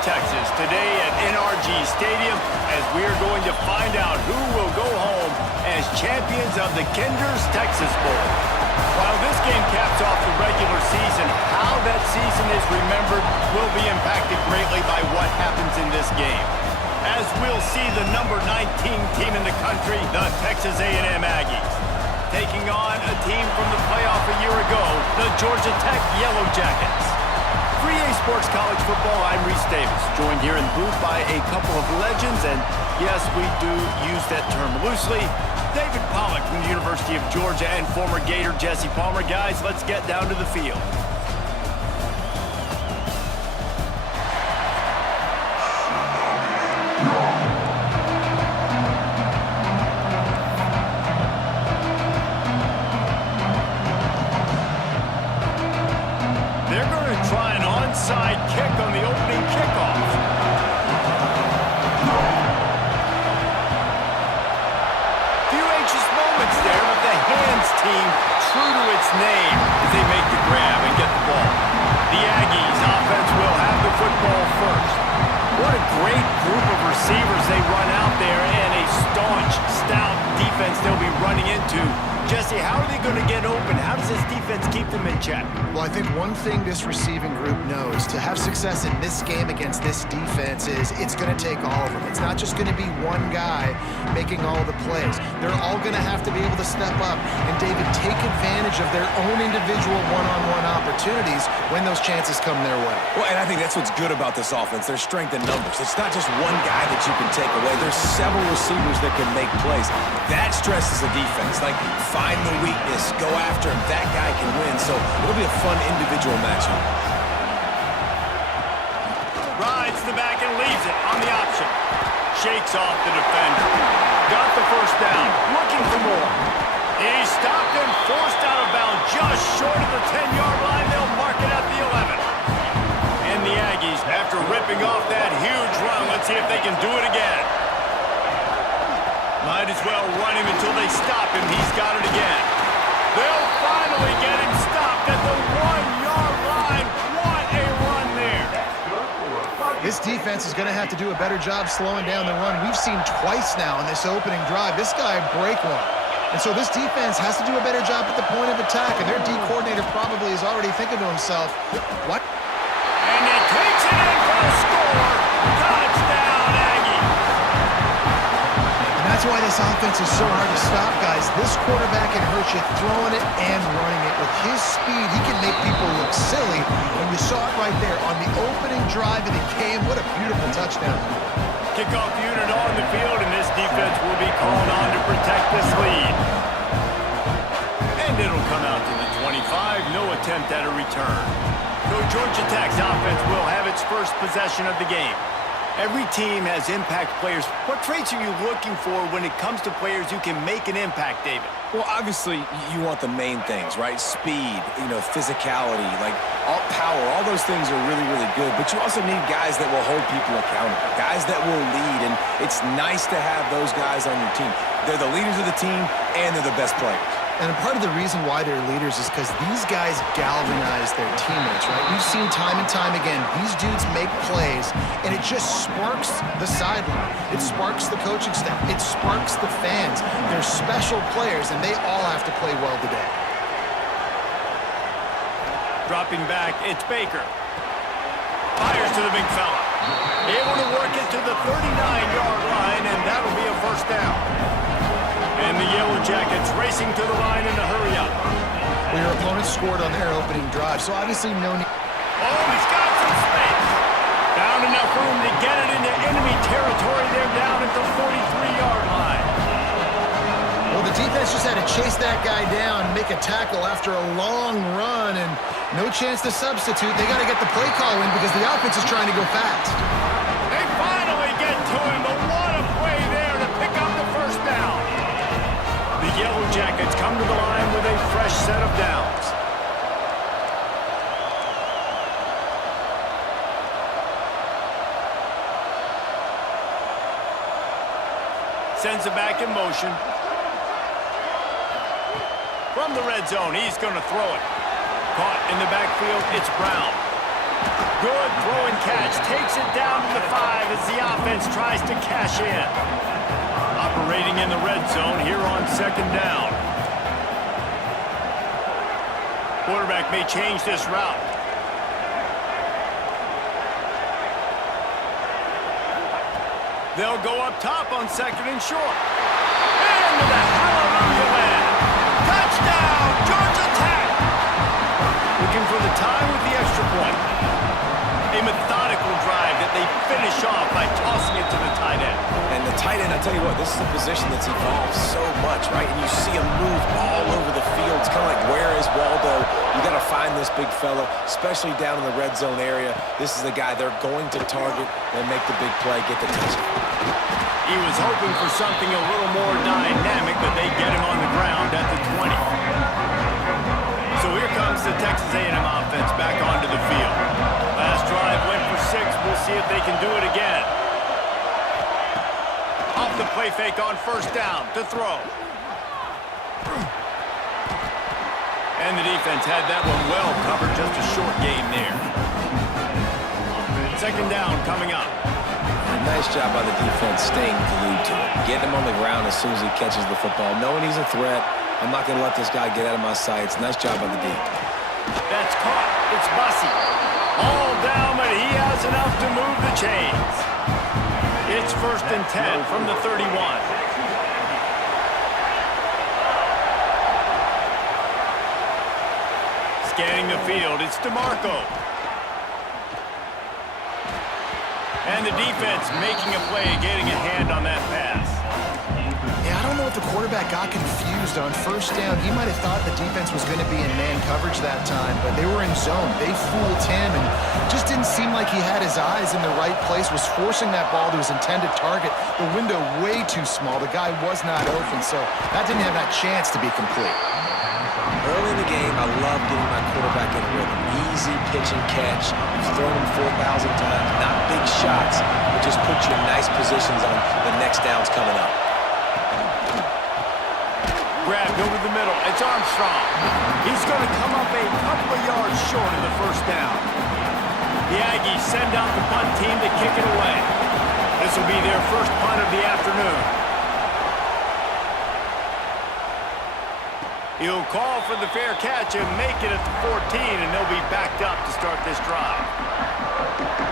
Texas, today at NRG Stadium, as we are going to find out who will go home as champions of the Kinder's Texas Bowl. While this game caps off the regular season, how that season is remembered will be impacted greatly by what happens in this game. As we'll see the number 19 team in the country, the Texas A&M Aggies, taking on a team from the playoff a year ago, the Georgia Tech Yellow Jackets. 3A Sports College Football, I'm Reese Davis, joined here in the booth by a couple of legends, and yes, we do use that term loosely. David Pollack from the University of Georgia and former Gator Jesse Palmer. Guys, let's get down to the field. They're going to try an onside kick on the opening kickoff. Few anxious moments there, but the hands team true to its name as they make the grab and get the ball. The Aggies offense will have the football first. What a great group of receivers they run out there, and a staunch, stout defense they'll be running into. Jesse, how are they going to get open? How does this defense keep them in check? Well, I think one thing this receiving group knows to have success in this game against this defense is it's going to take all of them. It's not just going to be one guy making all the plays. They're all going to have to be able to step up and, David, take advantage of their own individual one-on-one opportunities when those chances come their way. Well, and I think that's what's good about this offense, their strength in numbers. It's not just one guy that you can take away. There's several receivers that can make plays. That stresses the defense. Like, find the weakness, go after him. That guy can win. So it'll be a fun individual matchup. Rides the back and leaves it on the option. Shakes off the defender. Got the first down. Looking for more. He stopped and forced out of bounds just short of the 10-yard line. They'll mark it at the 11. And the Aggies, after ripping off that huge run, let's see if they can do it again. Might as well run him until they stop him. He's got it again. They'll finally get him stopped at the 1-yard line. What a run there. This defense is going to have to do a better job slowing down the run. We've seen twice now in this opening drive. This guy break one. And so this defense has to do a better job at the point of attack. And their D coordinator probably is already thinking to himself, what? And he takes it in for a score. Touchdown, Aggie. And that's why this offense is so hard to stop, guys. This quarterback can hurt you throwing it and running it. With his speed, he can make people look silly. And you saw it right there on the opening drive of the game. What a beautiful touchdown. Kickoff unit on the field, and this defense will be called on to protect this lead. And it'll come out to the 25. No attempt at a return. So Georgia Tech's offense will have its first possession of the game. Every team has impact players. What traits are you looking for when it comes to players who can make an impact, David? Well, obviously, you want the main things, right? Speed, physicality, like all power. All those things are really, really good. But you also need guys that will hold people accountable, guys that will lead. And it's nice to have those guys on your team. They're the leaders of the team, and they're the best players. And part of the reason why they're leaders is because these guys galvanize their teammates, right? We've seen time and time again, these dudes make plays, and it just sparks the sideline. It sparks the coaching staff. It sparks the fans. They're special players, and they all have to play well today. Dropping back, it's Baker. Fires to the big fella. Able to work it to the 39-yard line, and that'll be a first down. And the Yellow Jackets racing to the line in a hurry-up. Well, your opponent scored on their opening drive, so obviously no need. Oh, he's got some space. Found enough room to get it into enemy territory. They're down at the 43-yard line. Well, the defense just had to chase that guy down, make a tackle after a long run, and no chance to substitute. They got to get the play call in because the offense is trying to go fast. They finally get to him, but what a play there to pick up the first down. The Yellow Jackets come to the line with a fresh set of downs. Sends it back in motion. From the red zone, he's going to throw it. Caught in the backfield, it's Brown. Good throw and catch. Takes it down to the 5 as the offense tries to cash in. Operating in the red zone here on 2nd down. Quarterback may change this route. They'll go up top on 2nd and short. And the hallelujah land. Touchdown, Georgia Tech. Looking for the tie with the extra point. A methodical drive that they finish off by tossing it to the tight end. And the tight end, I tell you what, this is a position that's evolved so much, right? And you see him move all over the field. It's kind of like, where is Waldo? You got to find this big fella, especially down in the red zone area. This is the guy they're going to target and make the big play, get the touchdown. He was hoping for something a little more dynamic, but they get him on the ground at the 20. So here comes the Texas A&M offense back onto the field. Last drive went for 6. We'll see if they can do it again. Off the play fake on 1st down to throw. And the defense had that one well covered. Just a short gain there. 2nd down coming up. Nice job by the defense staying glued to it. Getting him on the ground as soon as he catches the football. Knowing he's a threat. I'm not going to let this guy get out of my sights. Nice job by the D. That's caught. It's Bussey. All down, but he has enough to move the chains. It's 1st and 10 from the 31. Scanning the field, it's DeMarco. And the defense making a play, getting a hand on that pass. Yeah, I don't know if the quarterback got confused on 1st down. He might have thought the defense was going to be in man coverage that time, but they were in zone. They fooled him and just didn't seem like he had his eyes in the right place, was forcing that ball to his intended target. The window way too small. The guy was not open, so that didn't have that chance to be complete. Early in the game, I love getting my quarterback in a rhythm. Easy pitch and catch. You've thrown him 4,000 times. Not big shots, but just put you in nice positions on the next downs coming up. Grabbed over the middle. It's Armstrong. He's going to come up a couple of yards short of the 1st down. The Aggies send out the punt team to kick it away. This will be their first punt of the afternoon. He'll call for the fair catch and make it at the 14, and they'll be backed up to start this drive.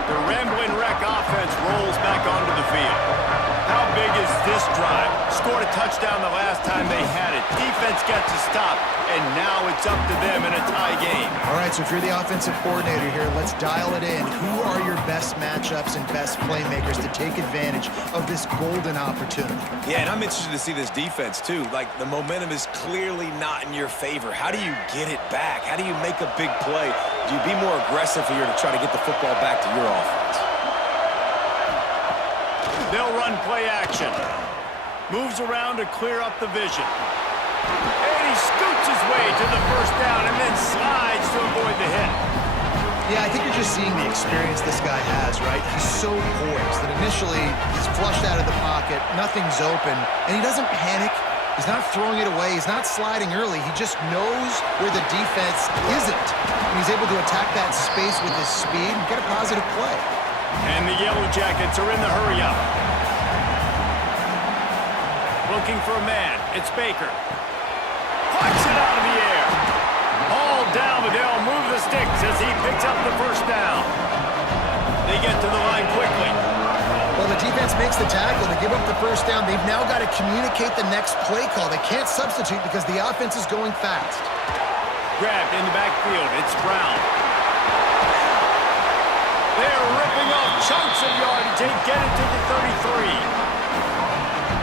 The Ramblin' Wreck offense rolls back onto the field. How big is this drive? Scored a touchdown the last time they had it. Defense gets a stop, and now it's up to them in a tie game. All right, so if you're the offensive coordinator here, let's dial it in. Who are your best matchups and best playmakers to take advantage of this golden opportunity? Yeah, and I'm interested to see this defense, too. Like, the momentum is clearly not in your favor. How do you get it back? How do you make a big play? Do you be more aggressive here to try to get the football back to your offense? They'll run play action. Moves around to clear up the vision. And he scoots his way to the 1st down and then slides to avoid the hit. Yeah, I think you're just seeing the experience this guy has, right? He's so poised that initially he's flushed out of the pocket, nothing's open, and he doesn't panic. He's not throwing it away. He's not sliding early. He just knows where the defense isn't. And he's able to attack that space with his speed and get a positive play. And the Yellow Jackets are in the hurry-up. Looking for a man. It's Baker. Pucks it out of the air. All down, but they'll move the sticks as he picks up the 1st down. They get to the line quickly. Well, the defense makes the tackle. They give up the 1st down. They've now got to communicate the next play call. They can't substitute because the offense is going fast. Grabbed in the backfield. It's Brown. They're ripping off chunks of yardage. They get it to the 33.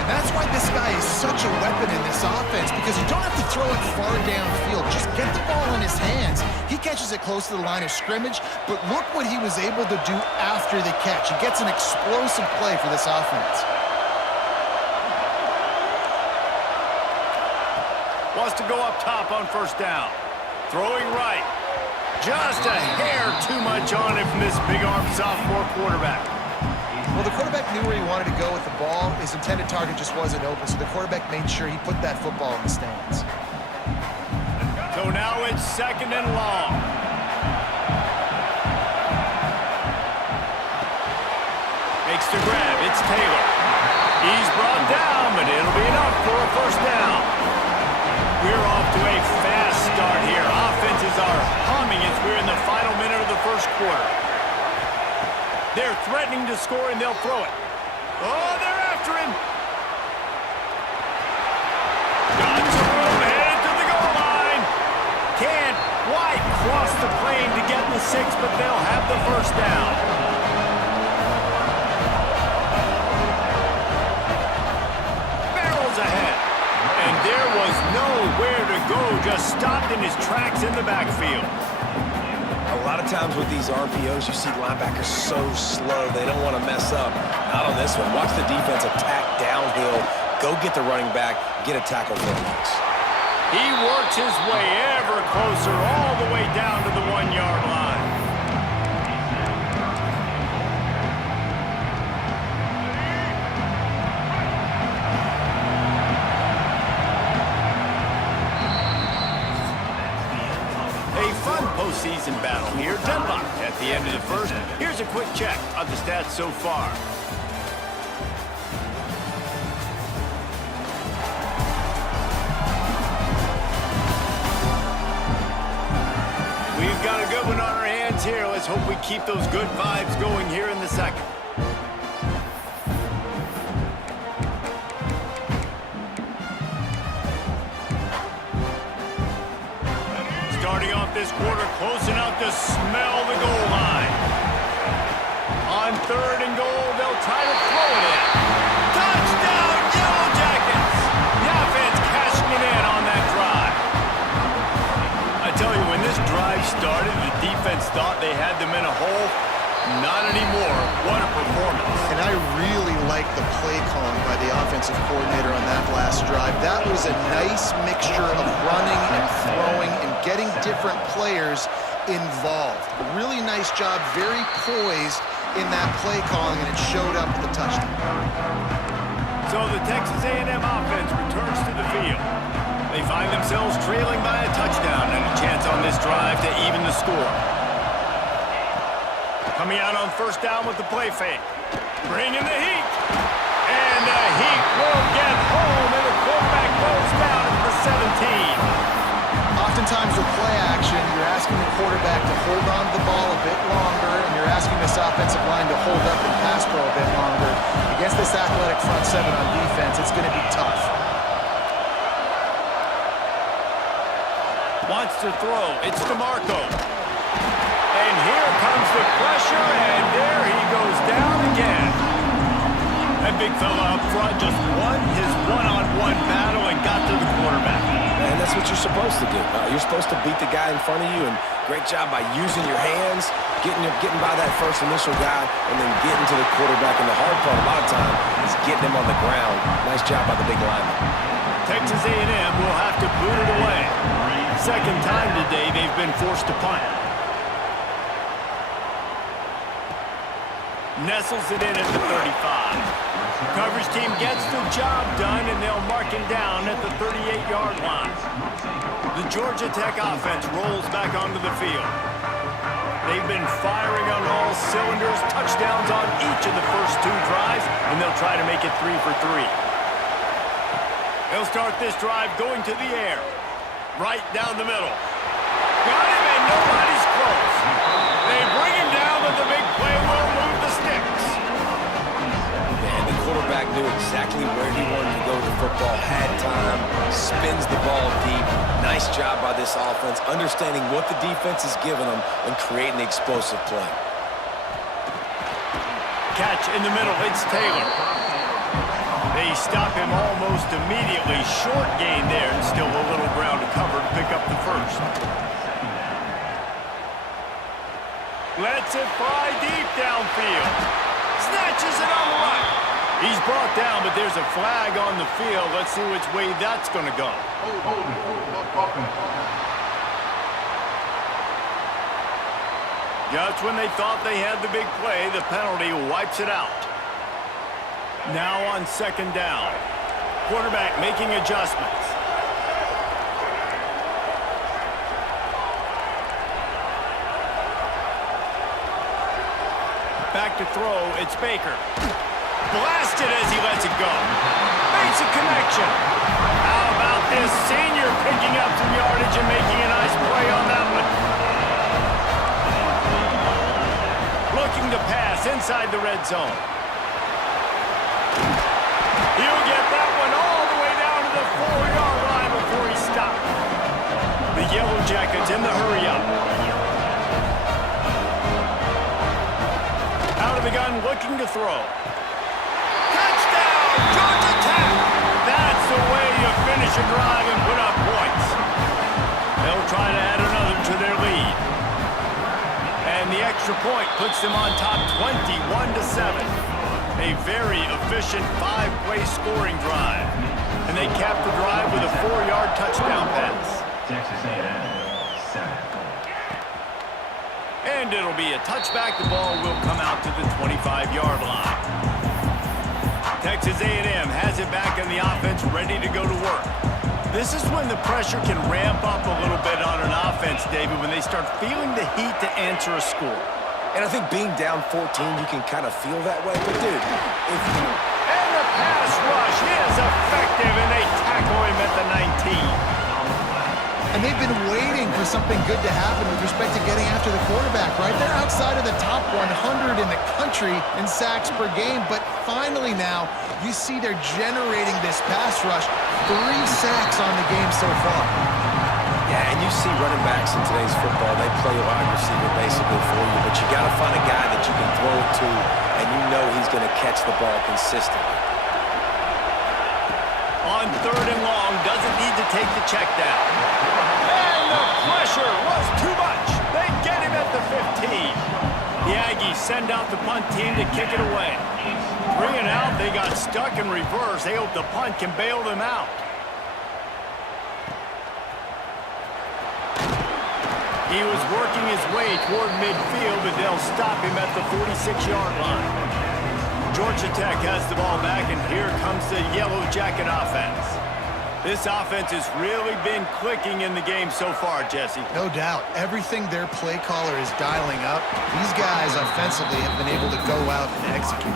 And that's why this guy is such a weapon in this offense, because you don't have to throw it far downfield. Just get the ball in his hands. He catches it close to the line of scrimmage, but look what he was able to do after the catch. He gets an explosive play for this offense. Wants to go up top on 1st down. Throwing right. Just a hair too much on it from this big-armed sophomore quarterback. Well, the quarterback knew where he wanted to go with the ball. His intended target just wasn't open, so the quarterback made sure he put that football in the stands. So now it's 2nd and long. makes the grab. It's Taylor. He's brought down, but it'll be enough for a first down. We're off to a fast start here. Offenses are humming as we're in the final minute of the first quarter. They're threatening to score, and they'll throw it. Oh, they're after him. Got some room, headed to the goal line. Can't quite cross the plane to get the 6, but they'll have the first down. Barrels ahead. And there was nowhere to go, just stopped in his tracks in the backfield. A lot of times with these RPOs, you see linebackers so slow, they don't want to mess up. Not on this one. Watch the defense attack downhill, go get the running back, get a tackle for the loss. He works his way ever closer, all the way down to the 1-yard line. A fun postseason battle here, deadlocked at the end of the first. Here's a quick check of the stats so far. We've got a good one on our hands here. Let's hope we keep those good vibes going here in the second. Starting off this quarter, close enough to smell the goal line. On 3rd and goal, they'll try to throw it in. Touchdown, Yellow Jackets! The offense cashing it in on that drive. I tell you, when this drive started, the defense thought they had them in a hole. Not anymore. What a performance. And I really like the play calling by the offensive coordinator on that last drive. That was a nice mixture of running and throwing and getting different players involved. Really nice job, very poised in that play calling, and it showed up at the touchdown. So the Texas A&M offense returns to the field. They find themselves trailing by a touchdown and a chance on this drive to even the score. Coming out on first down with the play fake. Bringing the heat. And the heat will get home, and the quarterback goes down at the 17. Oftentimes with play action, you're asking the quarterback to hold on to the ball a bit longer, and you're asking this offensive line to hold up and pass pro a bit longer. Against this athletic front seven on defense, it's going to be tough. Wants to throw. It's DeMarco. And here comes the pressure, and there he goes down again. That big fella up front just won his one-on-one battle and got to the quarterback. And that's what you're supposed to do. You're supposed to beat the guy in front of you, and great job by using your hands, getting by that first initial guy, and then getting to the quarterback. And the hard part a lot of time is getting him on the ground. Nice job by the big lineman. Texas A&M will have to boot it away. Second time today they've been forced to punt. Nestles it in at the 35. Coverage team gets the job done, and they'll mark him down at the 38-yard line. The Georgia Tech offense rolls back onto the field. They've been firing on all cylinders, touchdowns on each of the first 2 drives, and they'll try to make it 3 for 3. They'll start this drive going to the air. Right down the middle. Got him, and nobody's close. They bring him down, but the big play will move the sticks. And the quarterback knew exactly where he wanted to go with the football, had time, spins the ball deep. Nice job by this offense, understanding what the defense is giving them and creating the explosive play. Catch in the middle, it's Taylor. They stop him almost immediately. Short gain there, and still a little ground to cover to pick up the first. Lets it fly deep downfield. Snatches it on the right. He's brought down, but there's a flag on the field. Let's see which way that's going to go. Just when they thought they had the big play, the penalty wipes it out. Now on second down. Quarterback making adjustments. Back to throw, it's Baker. Blasted as he lets it go. Makes a connection. How about this senior picking up some yardage and making a nice play on that one? Looking to pass inside the red zone. He'll get that one all the way down to the 4-yard line before he stopped. The Yellow Jackets in the hurry-up. Out of the gun, looking to throw. Touchdown, Georgia Tech! That's the way you finish a drive and put up points. They'll try to add another to their lead. And the extra point puts them on top 21-7. A very efficient 5-play scoring drive. And they cap the drive with a 4-yard touchdown pass. Texas A&M, 7. And it'll be a touchback. The ball will come out to the 25-yard line. Texas A&M has it back in the offense, ready to go to work. This is when the pressure can ramp up a little bit on an offense, David, when they start feeling the heat to answer a score. And I think being down 14, you can kind of feel that way. But, dude, if you... And the pass rush is effective, and they tackle him at the 19. And they've been waiting for something good to happen with respect to getting after the quarterback, right? They're outside of the top 100 in the country in sacks per game, but finally now you see they're generating this pass rush. 3 sacks on the game so far. Yeah, and you see running backs in today's football, they play wide receiver basically for you, but you got to find a guy that you can throw it to, and you know he's going to catch the ball consistently. On 3rd and long, doesn't need to take the check down. And the pressure was too much. They get him at the 15. The Aggies send out the punt team to kick it away. 3 and out, they got stuck in reverse. They hope the punt can bail them out. He was working his way toward midfield, but they'll stop him at the 46-yard line. Georgia Tech has the ball back, and here comes the Yellow Jacket offense. This offense has really been clicking in the game so far, Jesse. No doubt. Everything their play caller is dialing up, these guys offensively have been able to go out and execute.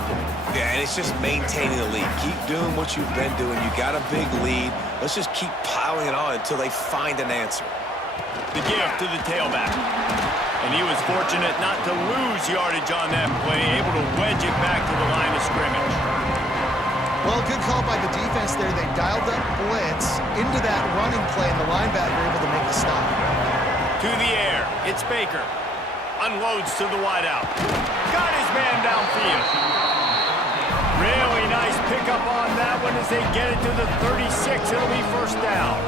Yeah, and it's just maintaining the lead. Keep doing what you've been doing. You got a big lead. Let's just keep piling it on until they find an answer. The give to the tailback. And he was fortunate not to lose yardage on that play, able to wedge it back to the line of scrimmage. Well, good call by the defense there. They dialed up blitz into that running play, and the linebacker able to make a stop. To the air, it's Baker. Unloads to the wideout. Got his man downfield. Really nice pickup on that one as they get it to the 36. It'll be first down.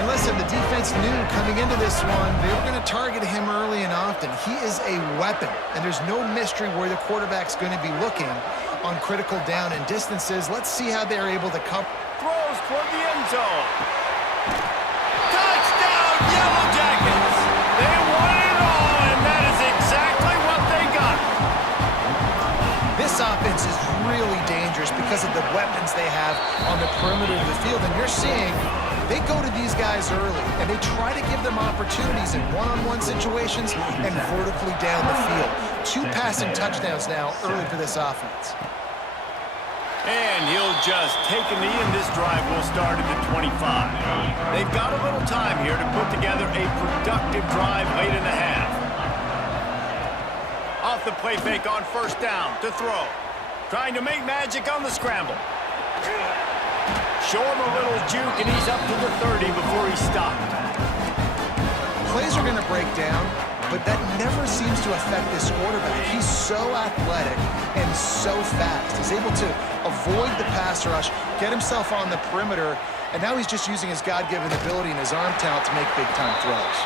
And listen, the defense knew coming into this one, they were going to target him early and often. He is a weapon, and there's no mystery where the quarterback's going to be looking on critical down and distances. Let's see how they're able to come. Throws toward the end zone. Touchdown, Yellow Jackets! They won it all, and that is exactly what they got. This offense is really dangerous because of the weapons they have on the perimeter of the field, and you're seeing they go to these guys early, and they try to give them opportunities in one-on-one situations and vertically down the field. 2 passing touchdowns now early for this offense. And he'll just take a knee, and this drive will start at the 25. They've got a little time here to put together a productive drive late in the half. Off the play fake on first down to throw. Trying to make magic on the scramble. Show him a little juke, and he's up to the 30 before he stopped. Plays are going to break down, but that never seems to affect this quarterback. He's so athletic and so fast. He's able to avoid the pass rush, get himself on the perimeter, and now he's just using his God-given ability and his arm talent to make big-time throws.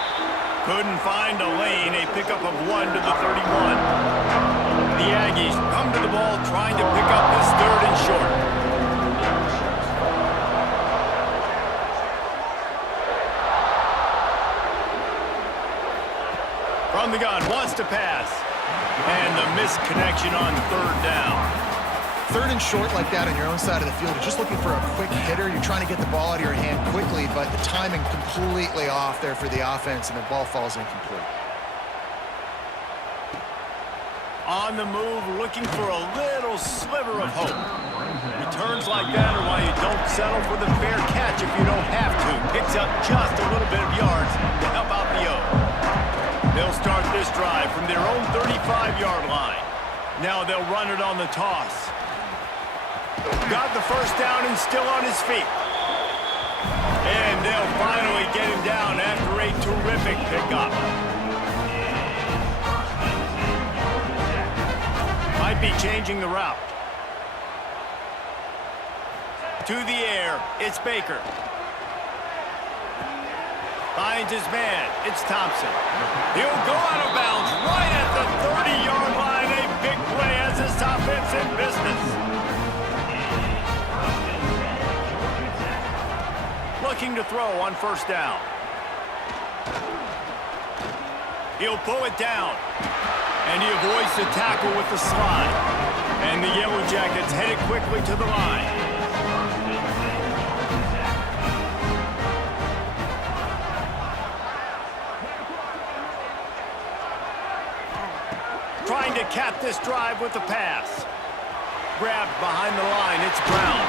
Couldn't find a lane, a pickup of 1 to the 31. The Aggies come to the ball trying to pick up this 3rd and short. From the gun, wants to pass. And the missed connection on 3rd down. 3rd and short like that on your own side of the field, you're just looking for a quick hitter. You're trying to get the ball out of your hand quickly, but the timing completely off there for the offense, and the ball falls incomplete. On the move, looking for a little sliver of hope. Returns like that are why you don't settle for the fair catch if you don't have to. Picks up just a little bit of yards to help out the O. They'll start this drive from their own 35-yard line. Now they'll run it on the toss. Got the first down and still on his feet. And they'll finally get him down after a terrific pickup. Might be changing the route. To the air, it's Baker. Finds his man, it's Thompson. He'll go out of bounds right at the 30-yard line. A big play as this offense in business. Looking to throw on first down. He'll pull it down. And he avoids the tackle with the slide. And the Yellow Jackets headed quickly to the line. Trying to cap this drive with the pass. Grabbed behind the line, it's Brown.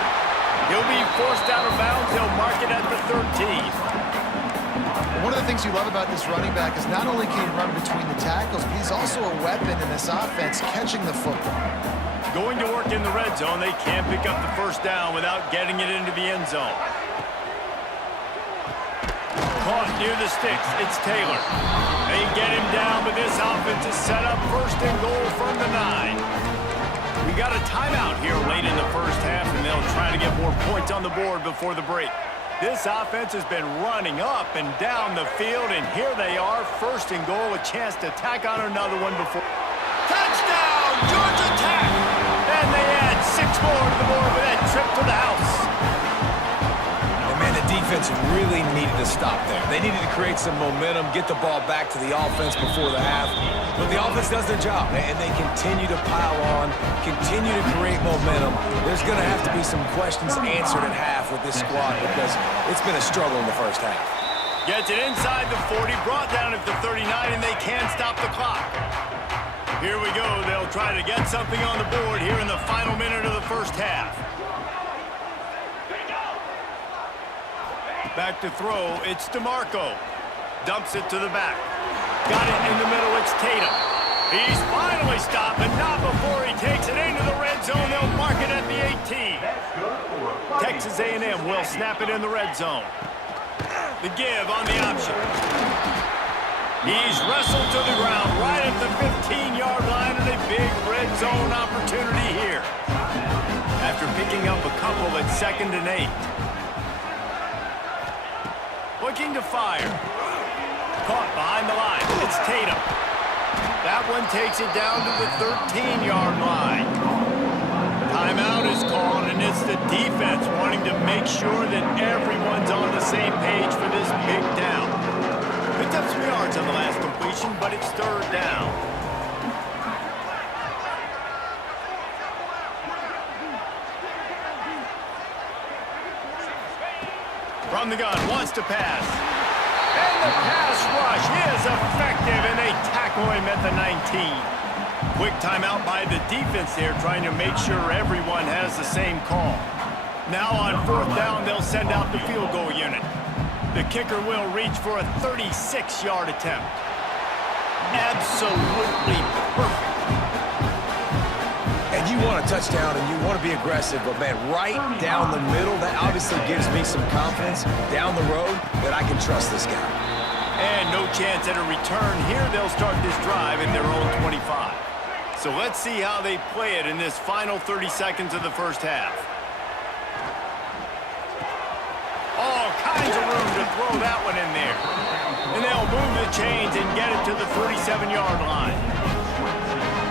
He'll be forced out of bounds. He'll mark it at the 13. One of the things you love about this running back is not only can he run between the tackles, but he's also a weapon in this offense catching the football. Going to work in the red zone, they can't pick up the first down without getting it into the end zone. Caught near the sticks, it's Taylor. They get him down, but this offense is set up first and goal from the 9. We got a timeout here late in the first half, and they'll try to get more points on the board before the break. This offense has been running up and down the field, and here they are, first and goal, a chance to tack on another one before. Touchdown, Georgia Tech! And they add 6 more to the board with that trip to the house. And man, the defense really needed to stop there. They needed to create some momentum, get the ball back to the offense before the half. But the offense does their job, and they continue to pile on, continue to create momentum. There's going to have to be some questions answered at half with this squad because it's been a struggle in the first half. Gets it inside the 40, brought down at the 39, and they can't stop the clock. Here we go. They'll try to get something on the board here in the final minute of the first half. Back to throw, it's DeMarco. Dumps it to the back. Got it in the middle, it's Tatum. He's finally stopped, but not before he takes it into the red zone. They'll mark it at the 18. Texas A&M will snap it in the red zone. The give on the option. He's wrestled to the ground right at the 15-yard line, and a big red zone opportunity here. After picking up a couple at 2nd and 8. Looking to fire. Caught behind the line. It's Tatum. That one takes it down to the 13-yard line. Timeout is called, and it's the defense wanting to make sure that everyone's on the same page for this big down. Picked up some yards on the last completion, but it's 3rd down. From the gun, wants to pass. And the pass rush is effective, and they tackle him at the 19. Quick timeout by the defense there, trying to make sure everyone has the same call. Now on 4th down, they'll send out the field goal unit. The kicker will reach for a 36-yard attempt. Absolutely perfect. And you want a touchdown and you want to be aggressive, but man, right down the middle, that obviously gives me some confidence down the road that I can trust this guy. And no chance at a return here. They'll start this drive in their own 25. So let's see how they play it in this final 30 seconds of the first half. All kinds of room to throw that one in there. And they'll move the chains and get it to the 47-yard line.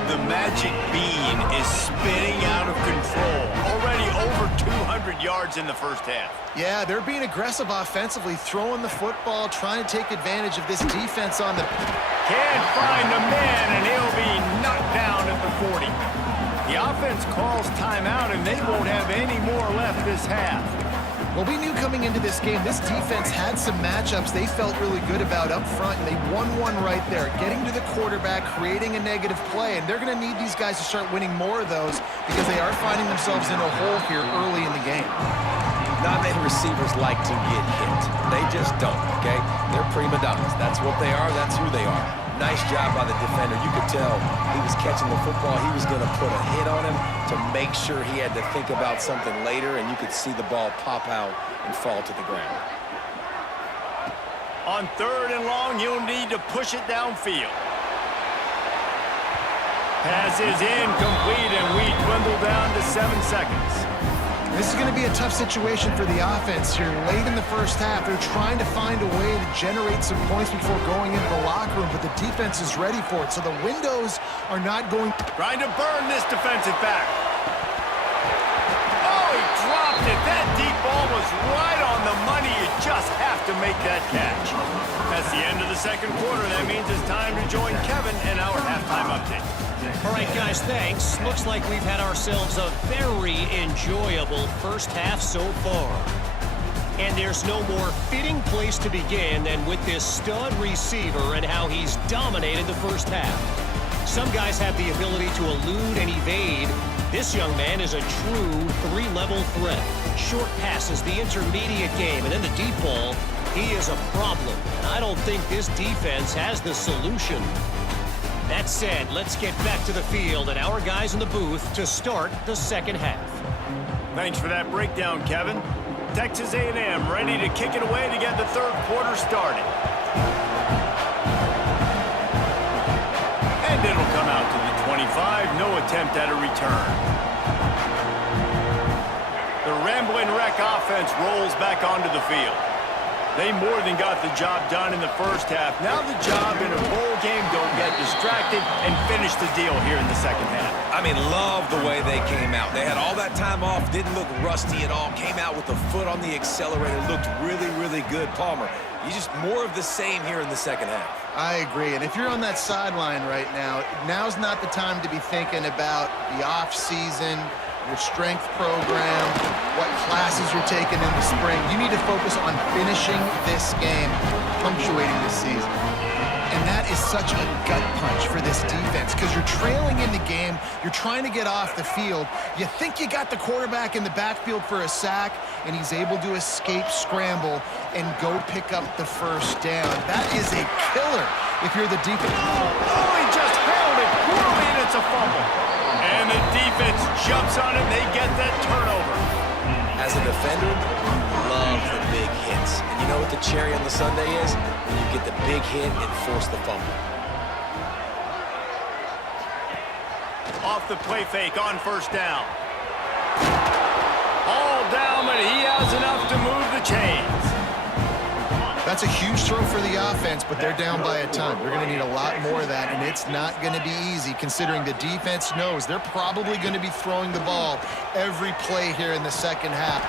The magic bean is spinning out of control. Already over 200 yards in the first half. Yeah, they're being aggressive offensively, throwing the football, trying to take advantage of this defense on the... Can't find a man, and he'll be knocked down at the 40. The offense calls timeout, and they won't have any more left this half. Well, we knew coming into this game, this defense had some matchups they felt really good about up front, and they won one right there, getting to the quarterback, creating a negative play, and they're going to need these guys to start winning more of those because they are finding themselves in a hole here early in the game. Not many receivers like to get hit. They just don't, okay? They're prima donnas. That's what they are. That's who they are. Nice job by the defender. You could tell he was catching the football. He was going to put a hit on him to make sure he had to think about something later, and you could see the ball pop out and fall to the ground. On 3rd and long, you'll need to push it downfield. Pass is incomplete, and we dwindle down to 7 seconds. This is going to be a tough situation for the offense here. Late in the first half, they're trying to find a way to generate some points before going into the locker room, but the defense is ready for it, so the windows are not going... Trying to burn this defensive back. Oh, he dropped it. That deep ball was right on the money. You just have to make that catch. That's the end of the second quarter. That means it's time to join Kevin in our halftime update. All right, guys, thanks. Looks like we've had ourselves a very enjoyable first half so far. And there's no more fitting place to begin than with this stud receiver and how he's dominated the first half. Some guys have the ability to elude and evade. This young man is a true 3-level threat. Short passes, the intermediate game, and then the deep ball. He is a problem, and I don't think this defense has the solution. That said, let's get back to the field and our guys in the booth to start the second half. Thanks for that breakdown, Kevin. Texas A&M ready to kick it away to get the third quarter started. And it'll come out to the 25. No attempt at a return. The Ramblin' Wreck offense rolls back onto the field. They more than got the job done in the first half. Now the job in a bowl game, don't get distracted and finish the deal here in the second half. I mean, love the way they came out. They had all that time off, didn't look rusty at all, came out with the foot on the accelerator, looked really, really good. Palmer, you just more of the same here in the second half. I agree, and if you're on that sideline right now, now's not the time to be thinking about the off-season, your strength program, what classes you're taking in the spring. You need to focus on finishing this game, punctuating this season. And that is such a gut punch for this defense because you're trailing in the game, you're trying to get off the field, you think you got the quarterback in the backfield for a sack, and he's able to escape scramble and go pick up the first down. That is a killer if you're the defense. Oh, he just held it poorly, and it's a fumble. And the defense jumps on it, they get that turnover. As a defender, you love the big hits. And you know what the cherry on the sundae is? When you get the big hit and force the fumble. Off the play fake on first down. All down, but he has enough to move the chains. That's a huge throw for the offense, but they're down by a ton. They're going to need a lot more of that, and it's not going to be easy considering the defense knows they're probably going to be throwing the ball every play here in the second half.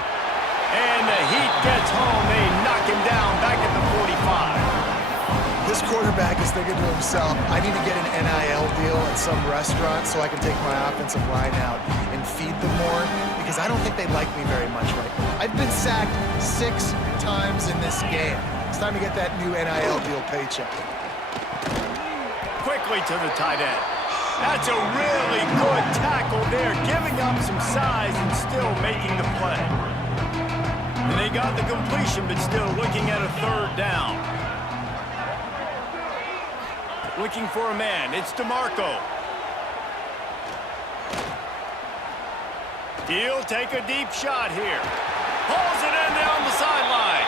And the Heat gets home. They knock him down back at the 45. This quarterback is thinking to himself, I need to get an NIL deal at some restaurant so I can take my offensive line out and feed them more because I don't think they like me very much right now. I've been sacked 6 times in this game. It's time to get that new NIL deal paycheck. Quickly to the tight end. That's a really good tackle there, giving up some size and still making the play. And they got the completion, but still looking at a third down. Looking for a man. It's DeMarco. He'll take a deep shot here. Pulls it in down the sideline.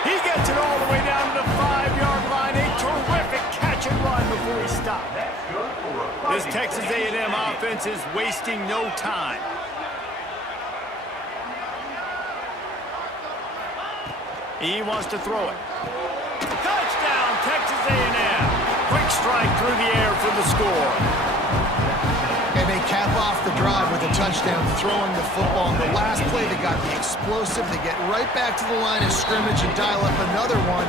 He gets it all the way down to the 5-yard line. A terrific catch and run before he stopped. This Texas A&M offense is wasting no time. He wants to throw it. Touchdown, Texas A&M. Quick strike through the air for the score. And they cap off the drive with a touchdown, throwing the football. In the last play, they got the explosive. They get right back to the line of scrimmage and dial up another one.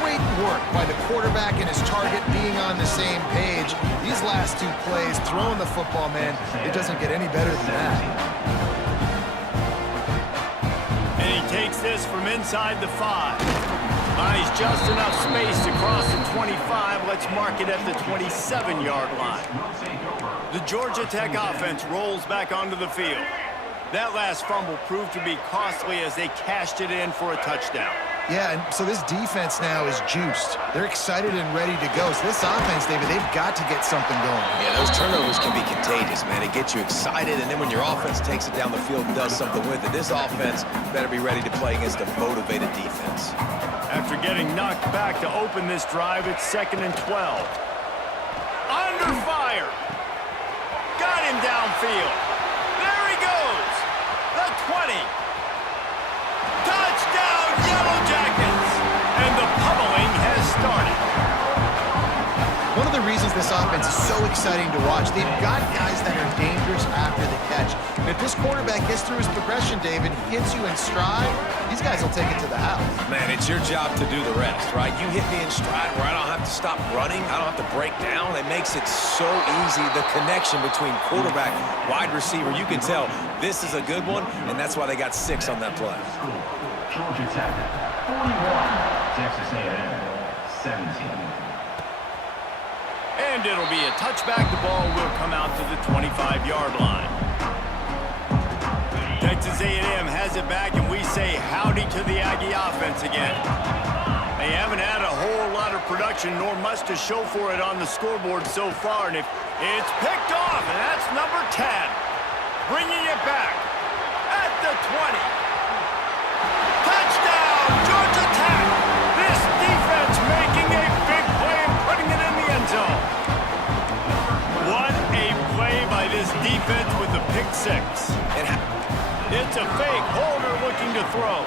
Great work by the quarterback and his target being on the same page. These last 2 plays, throwing the football, man, it doesn't get any better than that. And he takes this from inside the 5. Buys just enough space to cross the 25. Let's mark it at the 27-yard line. The Georgia Tech offense rolls back onto the field. That last fumble proved to be costly as they cashed it in for a touchdown. Yeah, and so this defense now is juiced. They're excited and ready to go. So this offense, David, they've got to get something going. Yeah, those turnovers can be contagious, man. It gets you excited, and then when your offense takes it down the field and does something with it, this offense better be ready to play against a motivated defense. After getting knocked back to open this drive, it's 2nd and 12. Under fire. Got him downfield. There he goes. The 20. Touchdown, Yellow Jackets. And the pummeling has started. One of the reasons this offense is so exciting to watch, they've got guys that are dangerous after the catch. And if this quarterback gets through his progression, David, hits you in stride, these guys will take it to the house. Man, it's your job to do the rest, right? You hit me in stride where I don't have to stop running. I don't have to break down. It makes it so easy, the connection between quarterback, wide receiver. You can tell this is a good one, and that's why they got 6 on that play. Georgia Tech, 41. Texas A&M, 17. And it'll be a touchback. The ball will come out to the 25-yard line. Texas A&M has it back, and we say howdy to the Aggie offense again. They haven't had a whole lot of production, nor much to show for it on the scoreboard so far. And if it's picked off, and that's number 10. Bringing it back at the 20. Touchdown, Georgia Tech! This defense making a big play and putting it in the end zone. What a play by this defense with the pick 6. It's a fake. Holder looking to throw.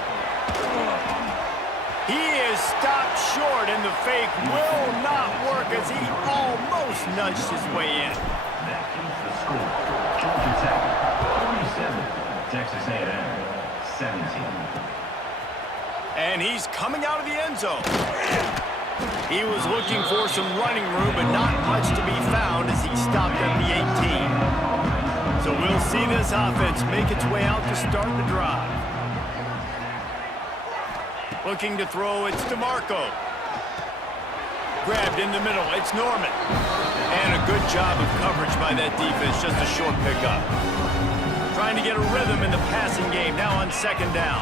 He is stopped short, and the fake will not work as he almost nudged his way in. That keeps the score. Georgia Tech, 47. Texas A&M, 17. And he's coming out of the end zone. He was looking for some running room, but not much to be found as he stopped at the 18. So we'll see this offense make its way out to start the drive. Looking to throw, it's DeMarco. Grabbed in the middle, it's Norman. And a good job of coverage by that defense, just a short pickup. Trying to get a rhythm in the passing game, now on 2nd down.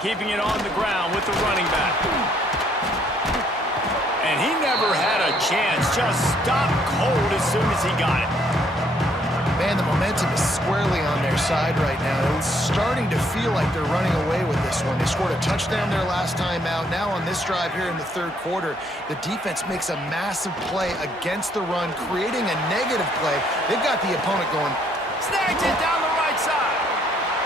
Keeping it on the ground with the running back. And he never had a chance, just stopped cold as soon as he got it. Man, the momentum is squarely on their side right now. It's starting to feel like they're running away with this one. They scored a touchdown their last time out. Now on this drive here in the 3rd quarter, the defense makes a massive play against the run, creating a negative play. They've got the opponent going. Snags it down the right side.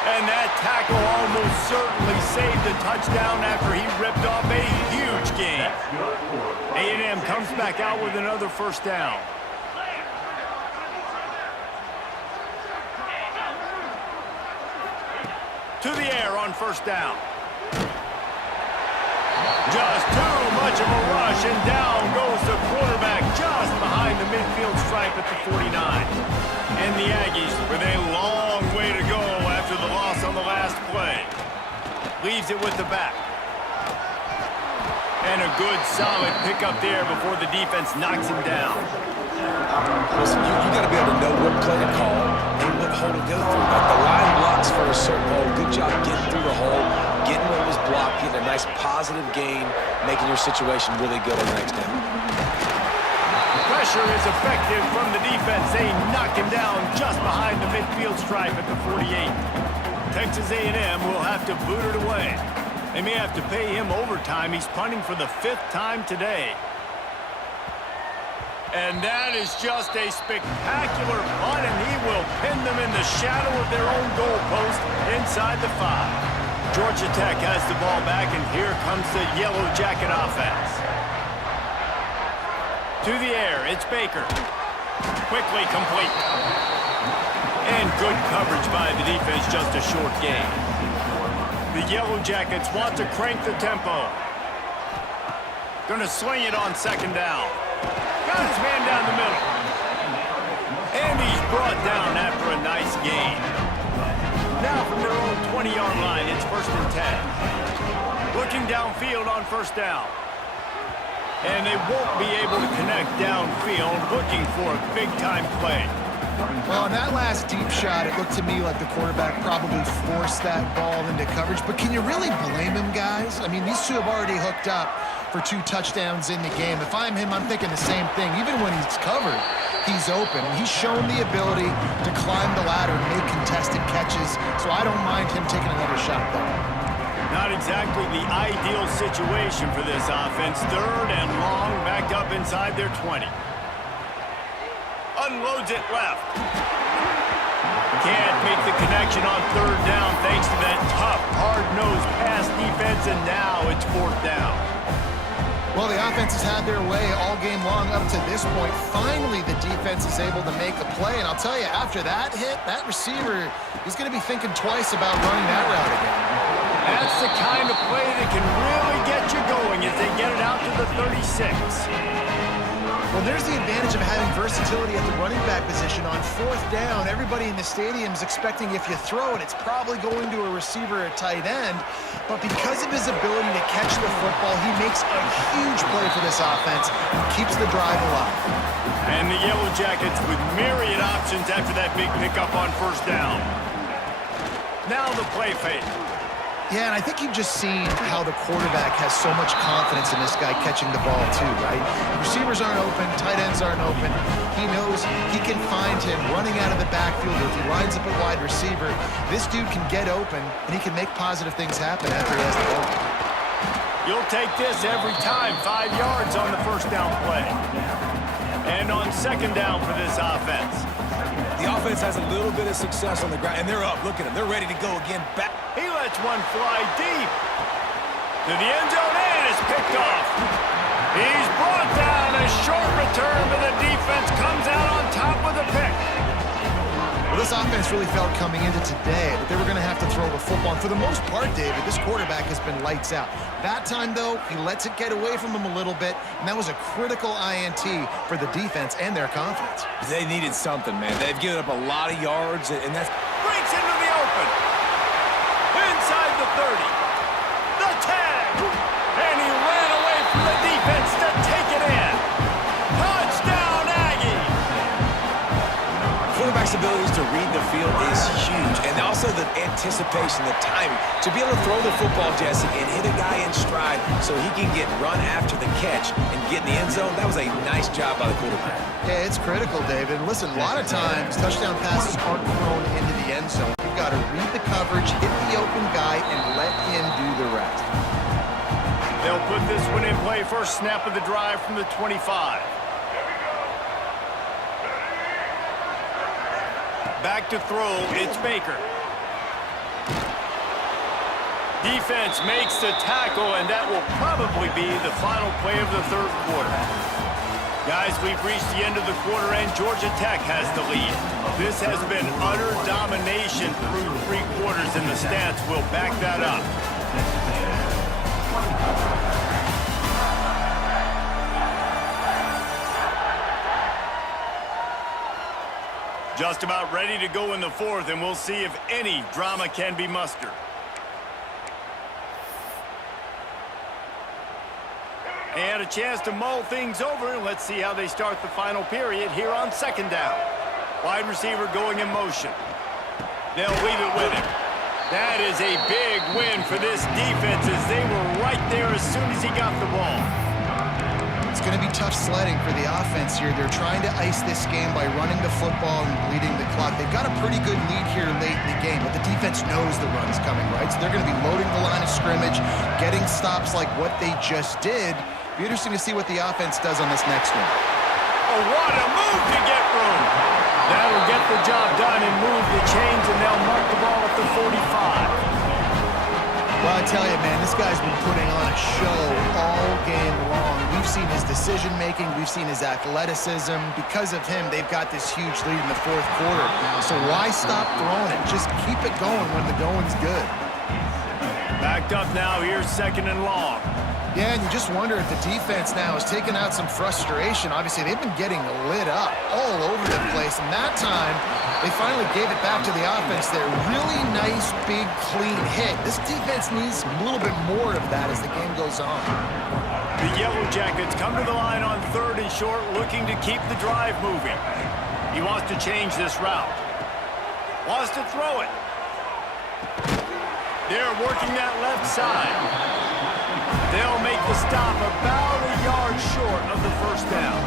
And that tackle almost certainly saved the touchdown after he ripped off a huge gain. A&M comes back out with another 1st down. To the air on 1st down. Just too much of a rush, and down goes the quarterback just behind the midfield stripe at the 49. And the Aggies with a long way to go after the loss on the last play. Leaves it with the back. And a good solid pickup there before the defense knocks him down. Listen, you got to be able to know what play to call and what hole to go through. Like the line blocks for a certain hole. Good job getting through the hole, getting what was blocked, getting a nice positive gain, making your situation really good on the next down. Pressure is effective from the defense. They knock him down just behind the midfield stripe at the 48. Texas A&M will have to boot it away. They may have to pay him overtime. He's punting for the 5th time today. And that is just a spectacular punt, and he will pin them in the shadow of their own goalpost inside the 5. Georgia Tech has the ball back, and here comes the Yellow Jacket offense. To the air, it's Baker. Quickly complete. And good coverage by the defense, just a short gain. The Yellow Jackets want to crank the tempo. Gonna swing it on 2nd down. Got his man down the middle. And he's brought down after a nice gain. Now from their own 1st and 10. Looking downfield on 1st down. And they won't be able to connect downfield, looking for a big-time play. Well, on that last deep shot, it looked to me like the quarterback probably forced that ball into coverage. But can you really blame him, guys? I mean, these two have already hooked up for 2 touchdowns in the game. If I'm him, I'm thinking the same thing. Even when he's covered, he's open. He's shown the ability to climb the ladder and make contested catches, so I don't mind him taking another shot there. Not exactly the ideal situation for this offense. 3rd and long, backed up inside their 20. Unloads it left. Can't make the connection on 3rd down thanks to that tough, hard-nosed pass defense, and now it's 4th down. Well, the offense has had their way all game long up to this point. Finally, the defense is able to make a play, and I'll tell you, after that hit, that receiver, he's going to be thinking twice about running that route again. That's the kind of play that can really get you going as they get it out to the 36. Well, there's the advantage of having versatility at the running back position. On 4th down, everybody in the stadium is expecting if you throw it, it's probably going to a receiver or tight end. But because of his ability to catch the football, he makes a huge play for this offense and keeps the drive alive. And the Yellow Jackets with myriad options after that big pickup on 1st down. Now the play fake. Yeah, and I think you've just seen how the quarterback has so much confidence in this guy catching the ball too, right? Receivers aren't open, tight ends aren't open. He knows he can find him running out of the backfield, or if he lines up a wide receiver, this dude can get open, and he can make positive things happen after he has the ball. You'll take this every time. 5 yards on the 1st down play. And on 2nd down for this offense. The offense has a little bit of success on the ground, and they're up. Look at them. They're ready to go again. Back. He lets one fly deep to the end zone, and it's picked off. He's brought down. A short return, but the defense comes out on top with a pick. Well, this offense really felt coming into today that they were going to have to throw the football. And for the most part, David, this quarterback has been lights out. That time, though, he lets it get away from him a little bit, and that was a critical INT for the defense and their confidence. They needed something, man. They've given up a lot of yards, and that's... Breaks into the open. Inside the 30. The tag. And he ran away from the defense to take it in. Touchdown, Aggie. Quarterback's abilities to read the field is huge, and also the anticipation, the timing. To be able to throw the football, Jesse, and hit a guy in stride so he can get run after the catch and get in the end zone, that was a nice job by the quarterback. Yeah, it's critical, David. Listen, a lot of times, touchdown passes aren't thrown into the end zone. You've got to read the coverage, hit the open guy, and let him do the rest. They'll put this one in play. First snap of the drive from the 25. Back to throw, it's Baker. Defense makes the tackle, and that will probably be the final play of the 3rd quarter. Guys, we've reached the end of the quarter, and Georgia Tech has the lead. This has been utter domination through 3 quarters, and the stats will back that up. Just about ready to go in the 4th, and we'll see if any drama can be mustered. And a chance to mull things over. Let's see how they start the final period here on 2nd down. Wide receiver going in motion. They'll leave it with him. That is a big win for this defense, as they were right there as soon as he got the ball. It's going to be tough sledding for the offense here. They're trying to ice this game by running the football and bleeding the clock. They've got a pretty good lead here late in the game, but the defense knows the run's coming, right? So they're going to be loading the line of scrimmage, getting stops like what they just did. Be interesting to see what the offense does on this next one. Oh, what a move to get room. That'll get the job done and move the chains, and they'll mark the ball at the 45. Well, I tell you, man, this guy's been putting on a show all game long. We've seen his decision-making. We've seen his athleticism. Because of him, they've got this huge lead in the 4th quarter. So why stop throwing it? Just keep it going when the going's good. Backed up now. Here's 2nd and long. Yeah, and you just wonder if the defense now has taken out some frustration. Obviously, they've been getting lit up all over the place, and that time, they finally gave it back to the offense there. Really nice, big, clean hit. This defense needs a little bit more of that as the game goes on. The Yellow Jackets come to the line on 3rd and short, looking to keep the drive moving. He wants to change this route. Wants to throw it. They're working that left side. They'll make the stop about a yard short of the first down.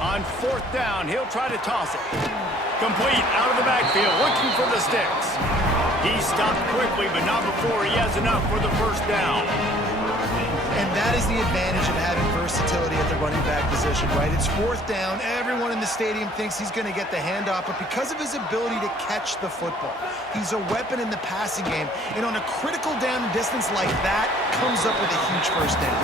On 4th down, he'll try to toss it. Complete out of the backfield, looking for the sticks. He stopped quickly, but not before he has enough for the first down. And that is the advantage of having versatility at the running back position, right? It's 4th down. Everyone in the stadium thinks he's going to get the handoff, but because of his ability to catch the football, he's a weapon in the passing game. And on a critical down and distance like that, comes up with a huge first down.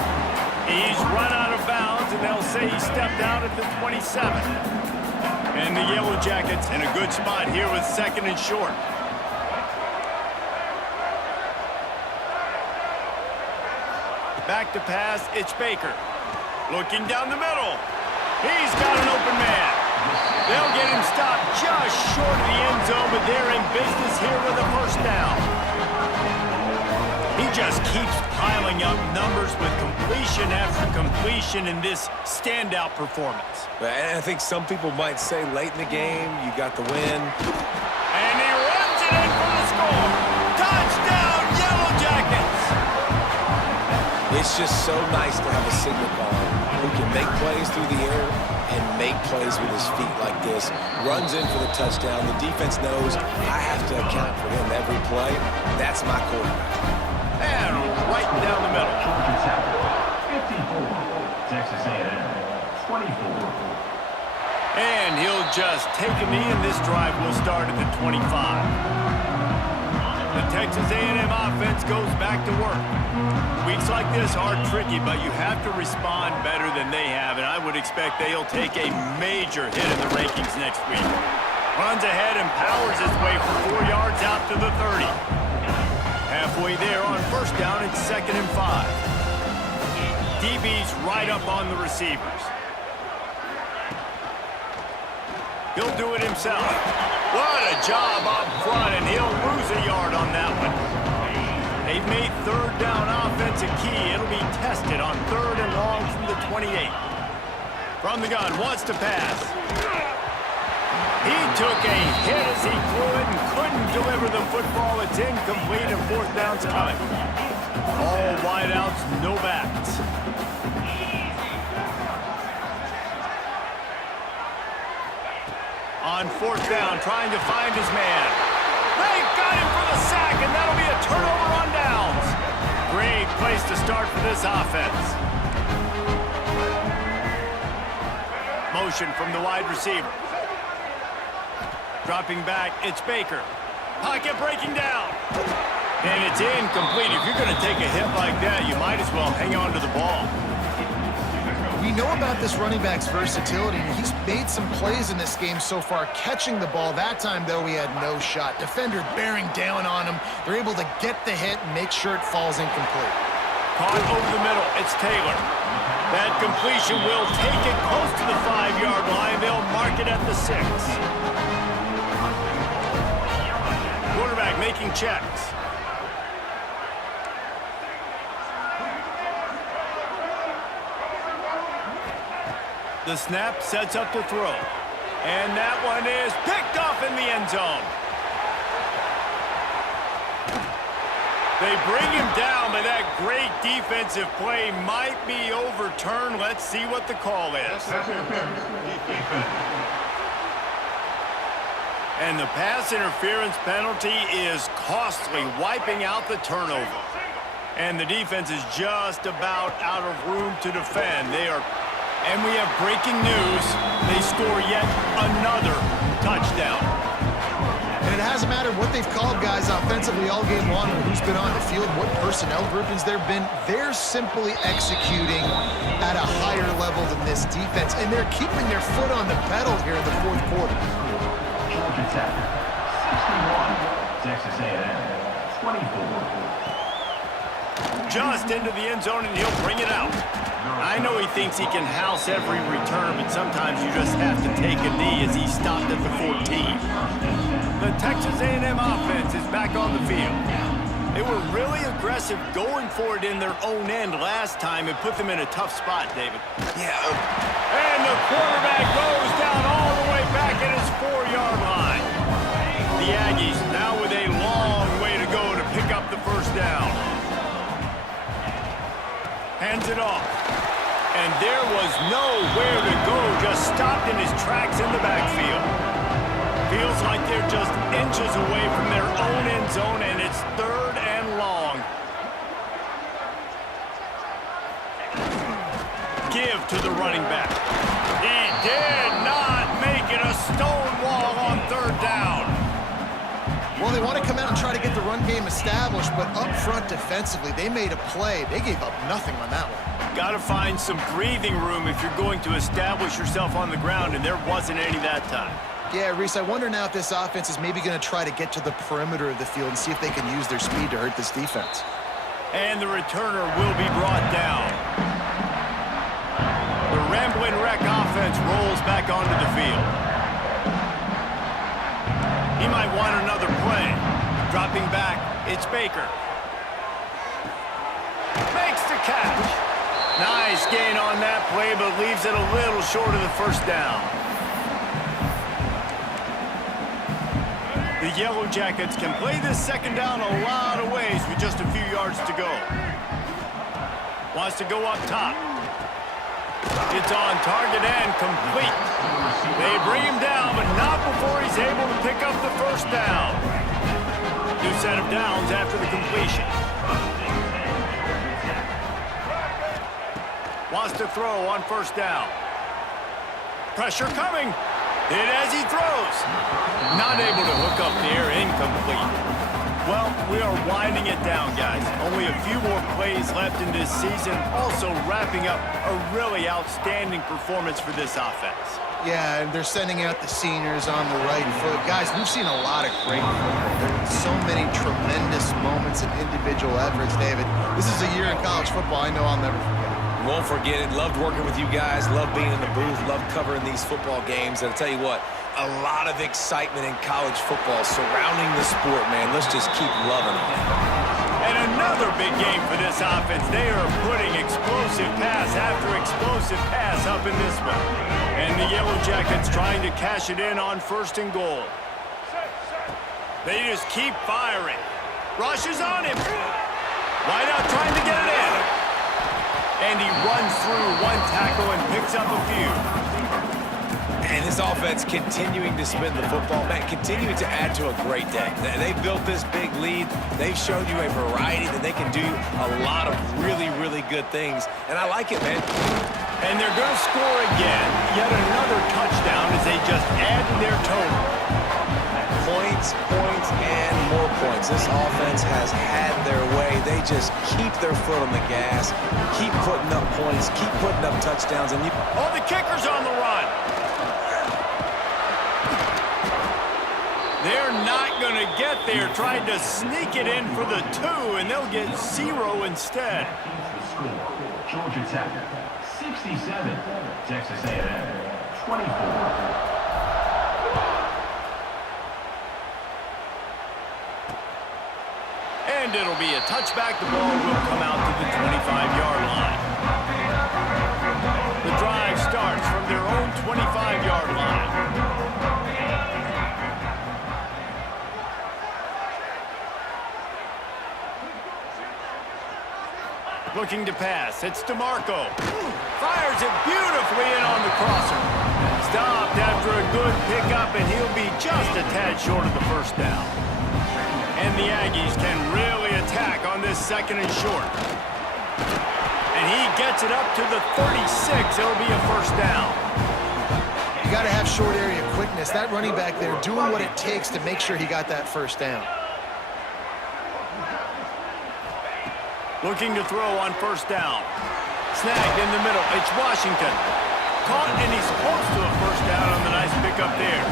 He's run out of bounds, and they'll say he stepped out at the 27. And the Yellow Jackets in a good spot here with 2nd and short. Back to pass, it's Baker. Looking down the middle. He's got an open man. They'll get him stopped just short of the end zone, but they're in business here with a first down. He just keeps piling up numbers with completion after completion in this standout performance. And I think some people might say late in the game, you got the win. And he runs it in for the score. Touchdown, Yellow Jackets! It's just so nice to have a signal caller who can make plays through the air and make plays with his feet like this. Runs in for the touchdown. The defense knows I have to account for him every play. That's my quarterback. And right down the middle. Georgia Tech, 54. Texas A&M, 24. And he'll just take a knee, and this drive will start at the 25. The Texas A&M offense goes back to work. Weeks like this are tricky, but you have to respond better than they have, and I would expect they'll take a major hit in the rankings next week. Runs ahead and powers his way for 4 yards out to the 30. Halfway there on first down, it's 2nd and 5. DB's right up on the receivers. He'll do it himself. What a job up front, and he'll lose a yard on that one. They've made 3rd down offense a key. It'll be tested on 3rd and long from the 28. From the gun, wants to pass. He took a hit as he threw it and couldn't deliver the football. It's incomplete, and 4th down's coming. All wideouts, no backs. On 4th down, trying to find his man. They've got him for the sack, and that'll be a turnover on downs. Great place to start for this offense. Motion from the wide receiver. Dropping back, it's Baker. Pocket breaking down. And it's incomplete. If you're going to take a hit like that, you might as well hang on to the ball. We know about this running back's versatility, and he's made some plays in this game so far, catching the ball. That time, though, he had no shot. Defender bearing down on him. They're able to get the hit and make sure it falls incomplete. Caught over the middle. It's Taylor. That completion will take it close to the 5-yard line. They'll mark it at the 6. Quarterback making checks. The snap sets up to throw. And that one is picked off in the end zone. They bring him down, but that great defensive play might be overturned. Let's see what the call is. And the pass interference penalty is costly, wiping out the turnover. And the defense is just about out of room to defend. And we have breaking news. They score yet another touchdown. And And it hasn't mattered what they've called guys offensively all game long or who's been on the field, what personnel groupings there have been. They're simply executing at a higher level than this defense, and they're keeping their foot on the pedal here in the fourth quarter. Georgia Tech, 61. Texas A&M, 24. Just into the end zone, and he'll bring it out. I know he thinks he can house every return, but sometimes you just have to take a knee as he stopped at the 14. The Texas A&M offense is back on the field. They were really aggressive going for it in their own end last time and put them in a tough spot, David. Yeah. And the quarterback goes down all the way back at his 4-yard line. The Aggies now with a long way to go to pick up the first down. Hands it off. And there was nowhere to go, just stopped in his tracks in the backfield. Feels like they're just inches away from their own end zone, and it's 3rd and long. Give to the running back. He did not make it a stone wall on 3rd down. Well, they want to come out and try to get the run game established, but up front defensively, they made a play. They gave up nothing on that one. Got to find some breathing room if you're going to establish yourself on the ground, and there wasn't any that time. Yeah, Reese, I wonder now if this offense is maybe going to try to get to the perimeter of the field and see if they can use their speed to hurt this defense. And the returner will be brought down. The Ramblin' Wreck offense rolls back onto the field. He might want another play. Dropping back, it's Baker. Makes the catch. Nice gain on that play, but leaves it a little short of the first down. The Yellow Jackets can play this second down a lot of ways with just a few yards to go. Wants to go up top. It's on target and complete. They bring him down, but not before he's able to pick up the first down. New set of downs after the completion. Wants to throw on first down. Pressure coming. Hit as he throws. Not able to hook up there, incomplete. Well, we are winding it down, guys. Only a few more plays left in this season. Also wrapping up a really outstanding performance for this offense. Yeah, and they're sending out the seniors on the right foot. Guys, we've seen a lot of great football. There are so many tremendous moments and individual efforts, David. This is a year in college football I know I'll never forget. Won't forget it. Loved working with you guys. Loved being in the booth. Loved covering these football games. And I'll tell you what, a lot of excitement in college football surrounding the sport, man. Let's just keep loving it. And another big game for this offense. They are putting explosive pass after explosive pass up in this one. And the Yellow Jackets trying to cash it in on 1st and goal. They just keep firing. Rush is on him. Wide out trying to get it in. And he runs through one tackle and picks up a few. And this offense continuing to spin the football, man, continuing to add to a great day. They built this big lead. They've shown you a variety that they can do a lot of really, really good things. And I like it, man. And they're going to score again. Yet another touchdown as they just add to their total. Points, points, and more points. This offense has had their way. They just keep their foot on the gas, keep putting up points, keep putting up touchdowns. And oh, the kicker's on the run. They're not going to get there, trying to sneak it in for the 2, and they'll get 0 instead. The score, Georgia Tech, 67. Texas A&M, 24. And it'll be a touchback. The ball will come out to the 25-yard line. The drive starts from their own 25-yard line. Looking to pass. It's DeMarco. Fires it beautifully in on the crosser. Stopped after a good pickup, and he'll be just a tad short of the first down. And the Aggies can really attack on this 2nd and short. And he gets it up to the 36. It'll be a first down. You got to have short area quickness. That running back there doing what it takes to make sure he got that first down. Looking to throw on first down. Snagged in the middle. It's Washington. Caught, and he's close to a first down on the nice pickup there.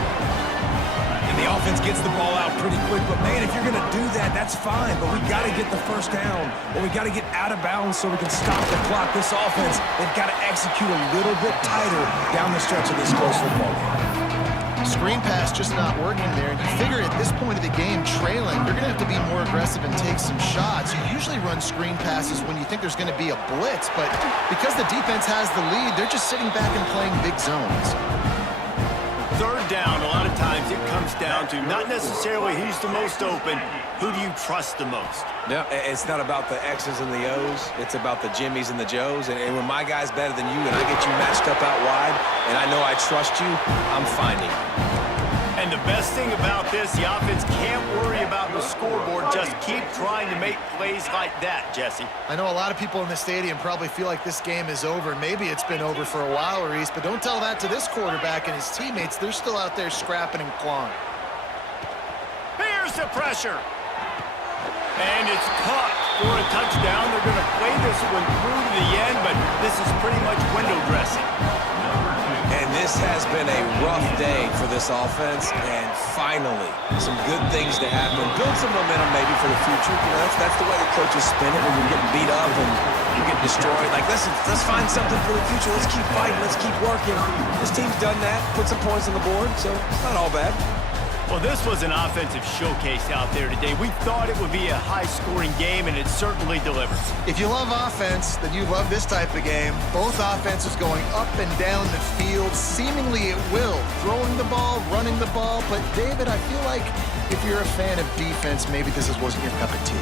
And the offense gets the ball out pretty quick. But, man, if you're going to do that, that's fine. But we got to get the first down, or we got to get out of bounds so we can stop the clock. This offense, they've got to execute a little bit tighter down the stretch of this close football game. Screen pass just not working there. And you figure at this point of the game, trailing, you're going to have to be more aggressive and take some shots. You usually run screen passes when you think there's going to be a blitz. But because the defense has the lead, they're just sitting back and playing big zones. Third down, a lot of times it comes down to not necessarily who's the most open, who do you trust the most? Yeah, it's not about the X's and the O's. It's about the Jimmys and the Joes. And when my guy's better than you and I get you matched up out wide and I know I trust you, I'm finding you. And the best thing about this, the offense can't worry about the scoreboard. Just keep trying to make plays like that, Jesse. I know a lot of people in the stadium probably feel like this game is over. Maybe it's been over for a while, Reese, but don't tell that to this quarterback and his teammates. They're still out there scrapping and clawing. Here's the pressure. And it's caught for a touchdown. They're going to play this one through to the end, but this is pretty much window dressing. And this has been a rough day for this offense, and finally, some good things to happen. Build some momentum maybe for the future. You know, that's the way the coaches spin it when you're getting beat up and you get destroyed. Like, listen, let's find something for the future. Let's keep fighting. Let's keep working. This team's done that, put some points on the board, so it's not all bad. Well, this was an offensive showcase out there today. We thought it would be a high-scoring game, and it certainly delivered. If you love offense, then you love this type of game. Both offenses going up and down the field, seemingly at will. Throwing the ball, running the ball. But, David, I feel like if you're a fan of defense, maybe this wasn't your cup of tea.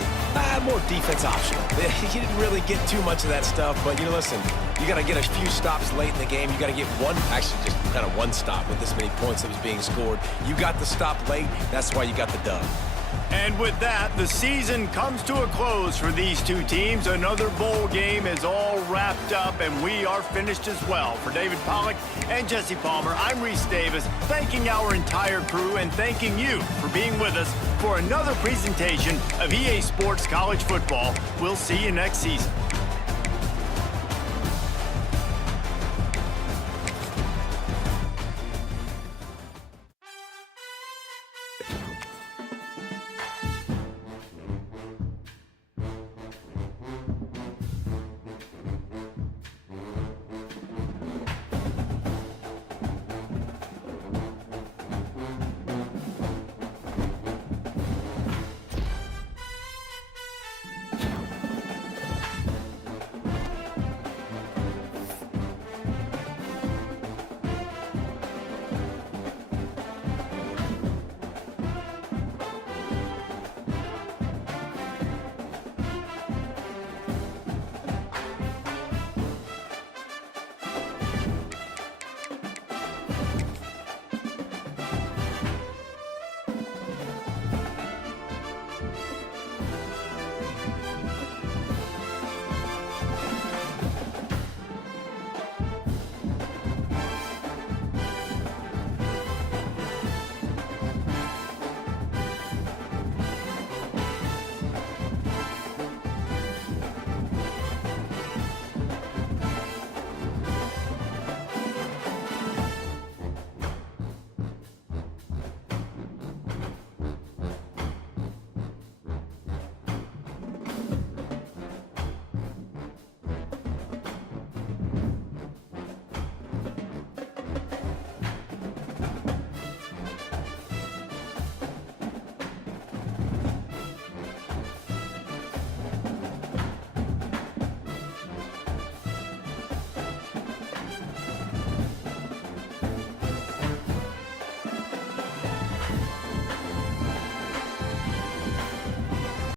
More defense optional. You didn't really get too much of that stuff, but, you know, listen, you got to get a few stops late in the game. You got to get actually just kind of one stop with this many points that was being scored. You got the stop late. That's why you got the dub. And with that, the season comes to a close for these two teams. Another bowl game is all wrapped up, and we are finished as well. For David Pollack and Jesse Palmer, I'm Reese Davis, thanking our entire crew and thanking you for being with us for another presentation of EA Sports College Football. We'll see you next season.